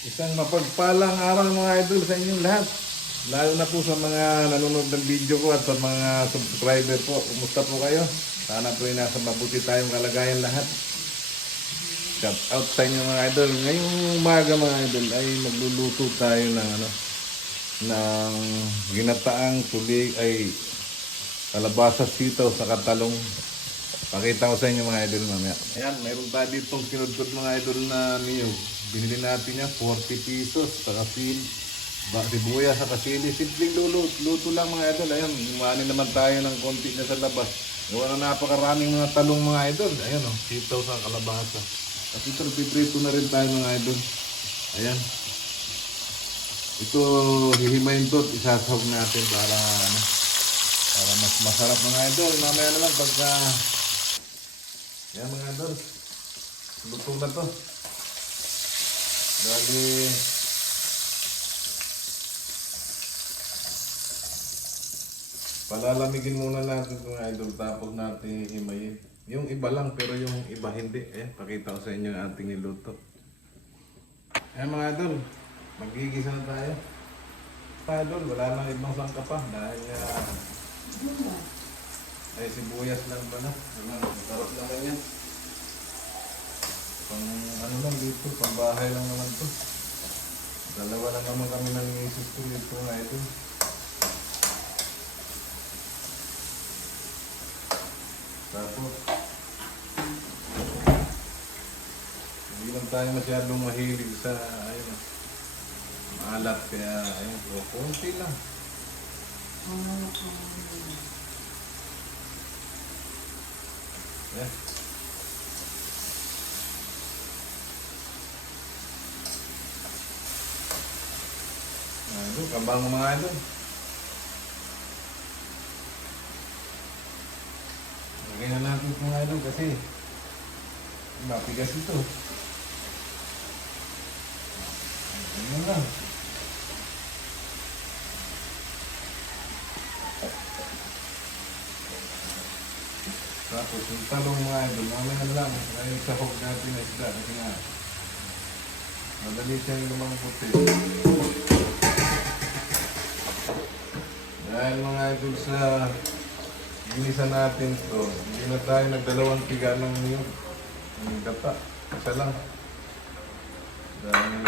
Isang mapagpalang araw mga idol sa inyong lahat. Lalo na po sa mga nanonood ng video ko at sa mga subscriber po. Kumusta po kayo? Sana po ay nasa mabuti tayong kalagayan lahat. Shout out sa inyo mga idol. Ngayong umaga mga idol ay magluluto tayo ng ginataang tuli ay kalabasa sitaw sa katalong. Pakita ko sa inyo mga idol mamaya. Ayan, mayroon tayo ditong kinudkod mga idol na niyog. Binili natin yan 40 pesos sa sibuyas sa kasili. Simpleng luto lang mga idol. Ayan, umani naman tayo ng konti na sa labas. Gawa na napakaraming mga talong mga idol. Ayan o, sitaw sa kalabasa. At ito, piprito na rin tayo mga idol. Ayan. Ito, hihimayin to at isasahog natin para mas masarap mga idol. Mamaya na lang pagka... Ayan mga idol. Luto na to. Dali... Palalamigin muna natin mga idol tapos natin himayin. Yung iba lang pero yung iba hindi. Pakita ko sa inyo ang ating niluto. Ayan mga idol. Magigisa na tayo. Mga idol, wala nang ibang sangka pa dahil ay sibuyas lang ba na? Sarap naman yan. Pang ano lang dito, pang bahay lang naman to. Dalawa lang naman kami ng misis ko dito mga idol. Tapos hindi lang tayo masyadong mahilig sa maalat kaya ayun, konti lang. Yeah. Ito, kabang mga idol. Lagay na natin ito mga idol kasi mapigas ito. Ganyan lang. Tapos yung talong mga idol, mamaya na lang. Kaya yung sahog natin na isda kasi nga madali siyang lumangkuti. Dahil mga idol sa ginisa natin to, hindi na tayo nagdalawang tiga ng niyog. Ang gata, isa lang. Dahil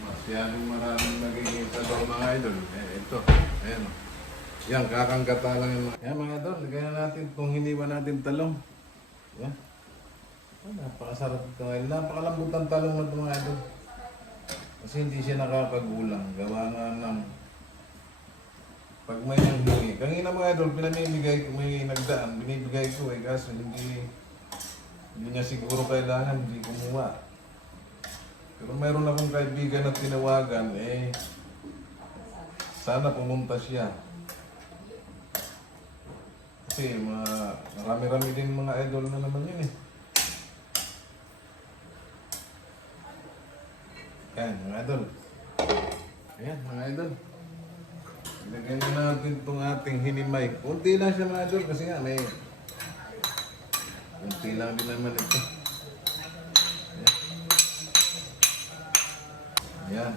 masyadong maraming nagiging talong mga idol. Ito, ayan o. Yan, kakanggata lang yung mga... Yan mga idol, lagyan na natin itong hiniwa natin talong. Yan. Napakasarap ito ngayon. Napakalambot ang talong na ito mga idol. Kasi hindi siya nakakagulang. Gawa nga ng... Pag may nanghingi. Kanina mga idol, pinamimigay ko, may nagdaan. Binibigay ko kaso hindi niya siguro kailangan, hindi kumuha. Pero mayroon akong kaibigan na tinawagan, sana pumunta siya. Kasi marami-rami din mga idol na naman yun Ayan, mga idol. Ayan, mga idol. Ilagay na natin itong ating hinimay. Kunti lang siya mga idol kasi nga may... Kunti lang din naman ito. Ayan.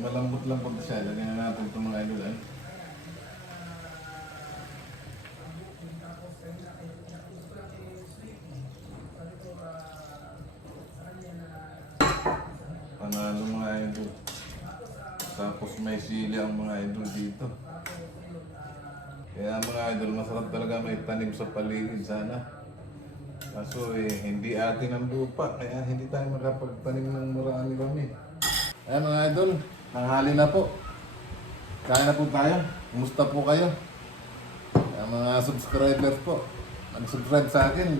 Malambot lang po siya. Ilagay na natin itong mga idol. Panalo mga idol. Tapos may sili ang mga idol dito. Kaya mga idol, masarap talaga may tanim sa paligid sana. Kaso hindi atin ang lupa, kaya hindi tayo makapagtanim ng marami-rami. Ayan mga idol, nanghali na po. Kain na po tayo. Kumusta po kayo? Ang mga subscribers po, mag-subscribe sa akin.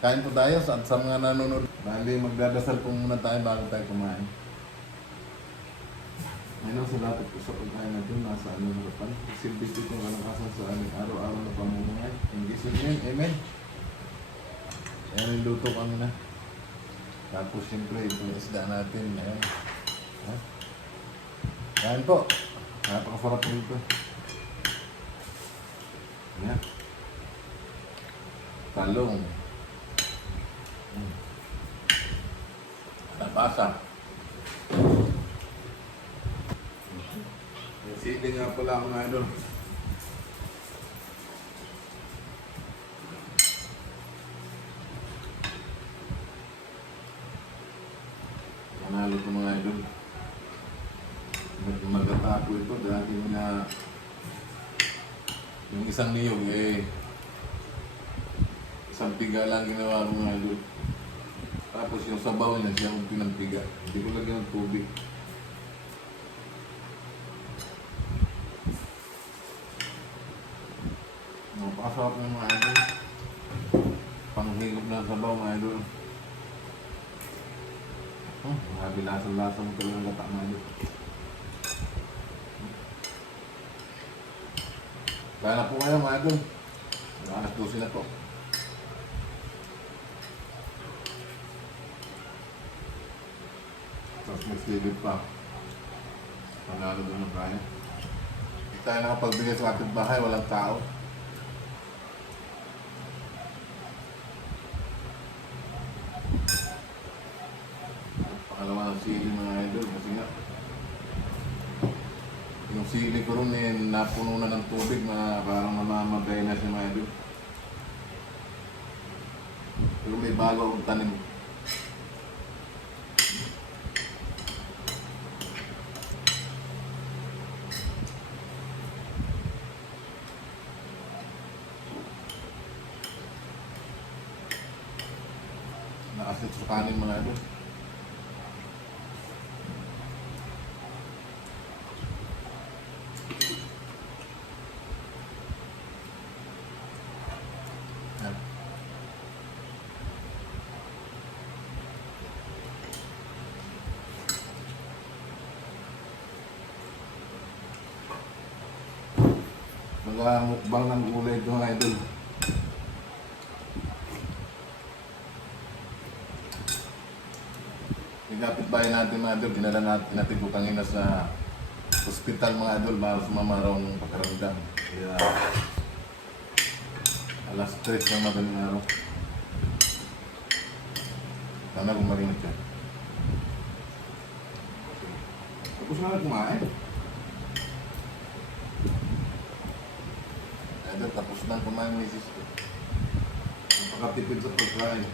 Kain po tayo at sa mga nanonood. Bali, magdadasal po muna tayo bago tayo kumain. Ngayon sa lahat po sa pagkain natin, nasa ano na pan. Silbi ko kung anong asang sa aming araw-araw na pamumuhay. In Jesus' name, Amen. Ayan, niluto kami na. Tapos siyempre, itong isda natin. Ayan. Kain po. Napakasarap nito. Ayan. Talong. Napasa. Yung sili nga pala mga idol. Manalo ko mga idol. Magkatapo ito dahil na yung isang niyog isang piga lang ginawa ko mga idol. Tapos yung sabaw niya siya yung pinampiga. Hindi ko lagyan ng tubig. Napakasarap ng mga idol. Panghigop ng sabaw mga idol. Grabe lasa-lasa mo talagang gata mga idol. Kaya na po kayo mga idol. Alas 12 na po. Tapos magsilip pa. Panalo doon ng kaya. Hindi tayo nakapagbigay sa ating bahay, walang tao. Pangalawa ng sili mga idol kasi nga yung sili ko rin napuno na ng tubig na parang namamagay na siya mga idol. Pero may bago akong tanim. Nakasit sa kanin mga idol. Yan. Mga mukbang ng gulay ito mga idol. Yung kapitbahay natin mga idol, dinala natin ko kanina sa hospital mga idol para sumama raw ng pagkaramdam. Kaya alas 3 ng madaling araw. Sana gumaling siya. Tapos na kumain. Idol, tapos na kumain misis ko. Napakatipid sa pagkain.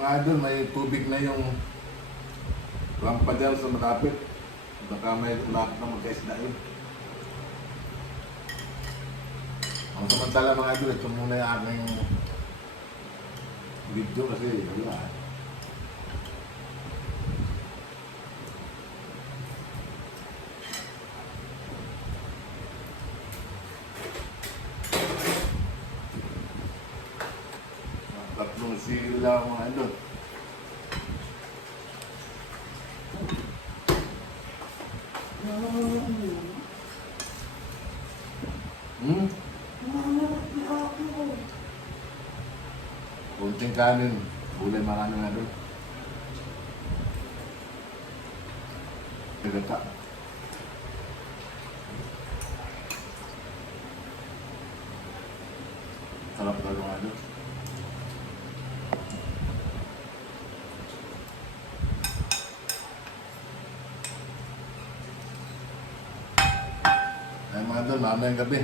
Mga idol, may tubig na yung rampa dyan sa malapit. Baka may lahat na magkaisda yun. Ang samantala mga idol, ito muna yung aking video kasi wala. Tatlong sili lang mga idol. Kunting kanin, gulay marami nga doon. Gata. Sarap talaga nga doon. Ay mga doon, mamayang gabi.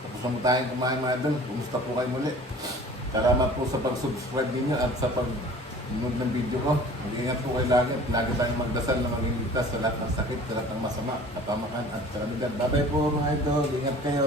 Tapos naman tayong kumain mga doon. Kumusta po kayo muli? Salamat po sa pag-subscribe ninyo at sa pag-nood ng video ko. Mag-ingat po kayo lagi. Lagi tayong magdasal na maging ligtas sa lahat ng sakit, sa lahat ng masama, kapamakan at kalamidad. Bye-bye po mga idol. Ingat kayo.